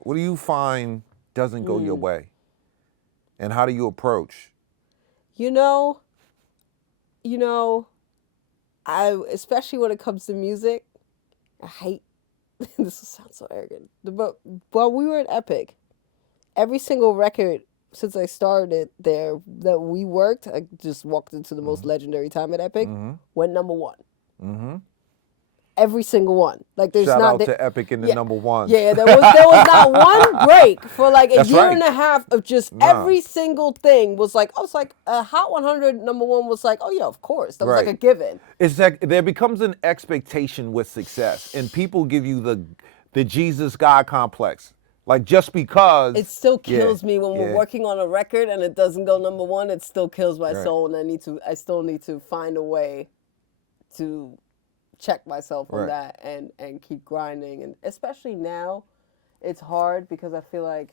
What do you find doesn't go your way? And how do you approach? You know, I especially when it comes to music, I hate this sounds so arrogant. But while we were at Epic, every single record since I started there that we worked, I just walked into the most legendary time at Epic, went number one. Mm-hmm. Every single one. Like there's Shout not out to Epic and the yeah, number ones. yeah. There was not one break for like a That's year right. and a half of just every single thing was like, oh, it's like a Hot 100 number one was like, oh yeah, of course, that was like Right. a given. It's like there becomes an expectation with success, and people give you the Jesus God complex. Like just because It still kills me when we're working on a record and it doesn't go number one. It still kills my soul, and I still need to find a way to check myself on that and keep grinding. And especially now, it's hard because I feel like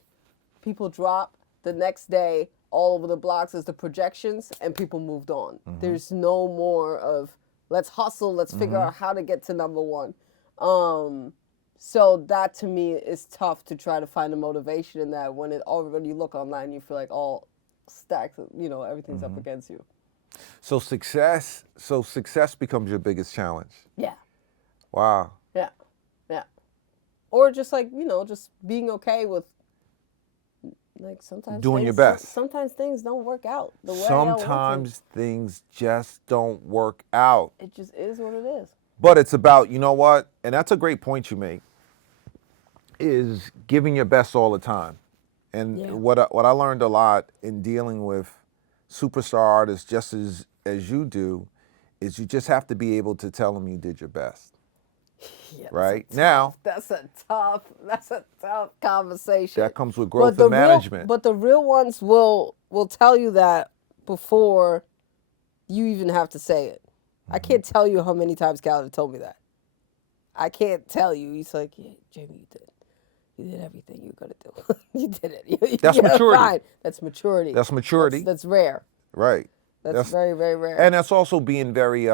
people drop the next day all over the blocks as the projections, and people moved on. There's no more of let's hustle, let's figure out how to get to number one. So that to me is tough to try to find a motivation in that when you look online, you feel like all stacks, everything's up against you. So success becomes your biggest challenge. Yeah. Wow. Yeah. Yeah. Or just like, just being okay with like sometimes doing your best. Sometimes things don't work out the way Sometimes things just don't work out. It just is what it is. But it's about, you know what? And that's a great point you make, is giving your best all the time. And what I learned a lot in dealing with superstar artists just as you do is you just have to be able to tell them you did your best. Yeah, right? That's a tough conversation. That comes with growth and management. But the real ones will tell you that before you even have to say it. I can't tell you how many times Calvin told me that. I can't tell you. He's like, yeah, Jamie, you did everything you were gonna do. You did it. That's maturity. Fine. That's maturity. That's maturity. That's rare. Right. That's very, very rare. And that's also being very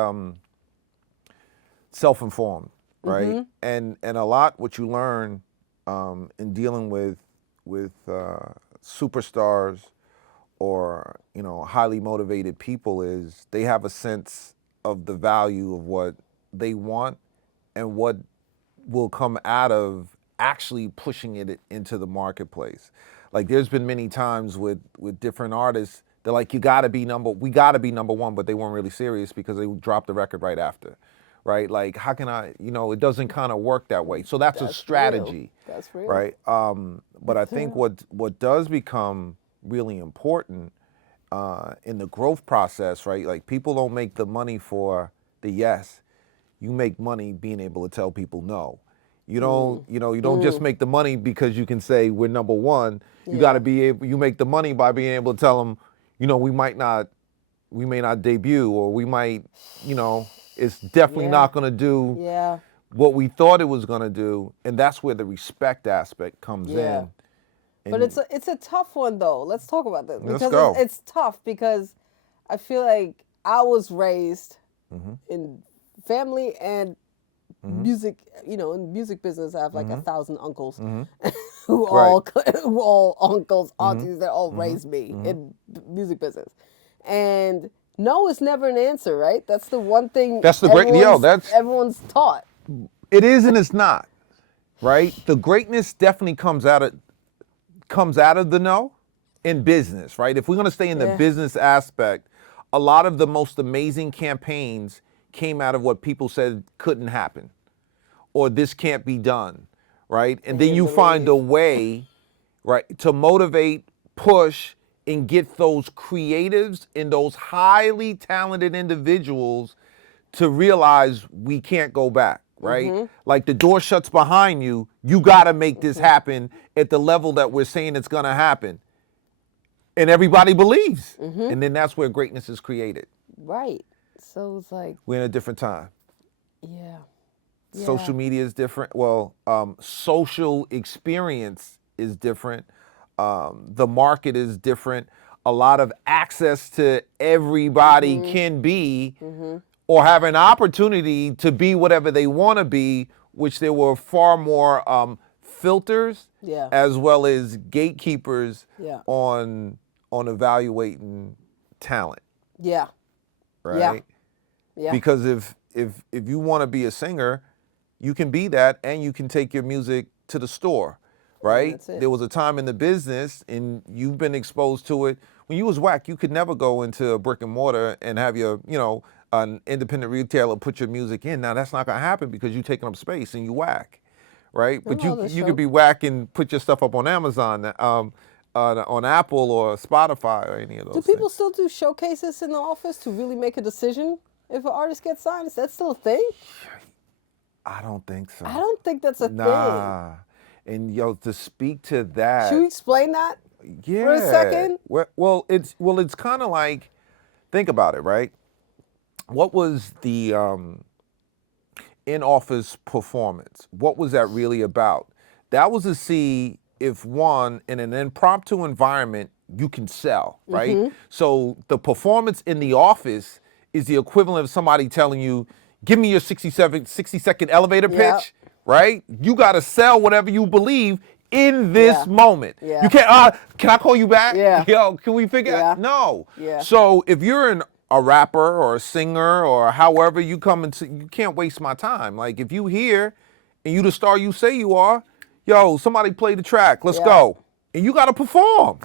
self-informed, right? And a lot what you learn in dealing with superstars or highly motivated people is they have a sense of the value of what they want and what will come out of actually pushing it into the marketplace. Like there's been many times with different artists, they're like, we gotta be number one, but they weren't really serious because they dropped the record right after, right? Like how can I, it doesn't kind of work that way. So that's a strategy. Real. That's real. Right? But I think what does become really important in the growth process, right? Like people don't make the money for the yes. You make money being able to tell people no. You don't, you don't just make the money because you can say we're number one. You got to be able. You make the money by being able to tell them, we may not debut, or we might, it's definitely not going to do what we thought it was going to do, and that's where the respect aspect comes in. But it's a tough one though. Let's talk about this Let's because go. It's tough because I feel like I was raised in family and music. In the music business, I have like 1,000 uncles who all uncles, aunties. They all raised me in the music business, and no is never an answer, right? That's the one thing. That's the everyone's taught. It is and it's not, right? The greatness definitely comes out of the no in business, right? If we're going to stay in the business aspect, a lot of the most amazing campaigns came out of what people said couldn't happen or this can't be done, right? And then you find a way, right, to motivate, push, and get those creatives and those highly talented individuals to realize we can't go back, right? Like the door shuts behind you, you got to make this happen at the level that we're saying it's going to happen. And everybody believes. And then that's where greatness is created. Right. So it's like we're in a different time. Yeah. Social media is different. Well, social experience is different. The market is different. A lot of access to everybody can be or have an opportunity to be whatever they want to be, which there were far more filters Yeah. as well as gatekeepers Yeah. on evaluating talent, Yeah. right? Yeah. Because if you want to be a singer, you can be that and you can take your music to the store, right? that's it. There was a time in the business, and you've been exposed to it. When you was whack, you could never go into a brick and mortar and have your, an independent retailer put your music in. Now that's not gonna happen because you're taking up space and you whack, right? But No, that's you true. could be whack and put your stuff up on Amazon, on Apple or Spotify or any of those Do people things. still do showcases in the office to really make a decision if an artist gets signed? Is that still a thing? I don't think so. I don't think that's a Nah. And to speak to that. thing. Should we explain that Yeah. for a second? Well, it's kind of like, think about it, right? What was the in-office performance? What was that really about? That was to see if, one, in an impromptu environment, you can sell, right? Mm-hmm. So the performance in the office is the equivalent of somebody telling you, give me your 60-second elevator pitch, Yeah. right? You got to sell whatever you believe in this Yeah. moment. Yeah. You can't, can I call you back? Yeah. Yo, can we figure Yeah. out? No. Yeah. So if you're a rapper or a singer or however you come into, you can't waste my time. Like if you here and you the star you say you are, yo, somebody play the track, let's Yeah. go. And you got to perform.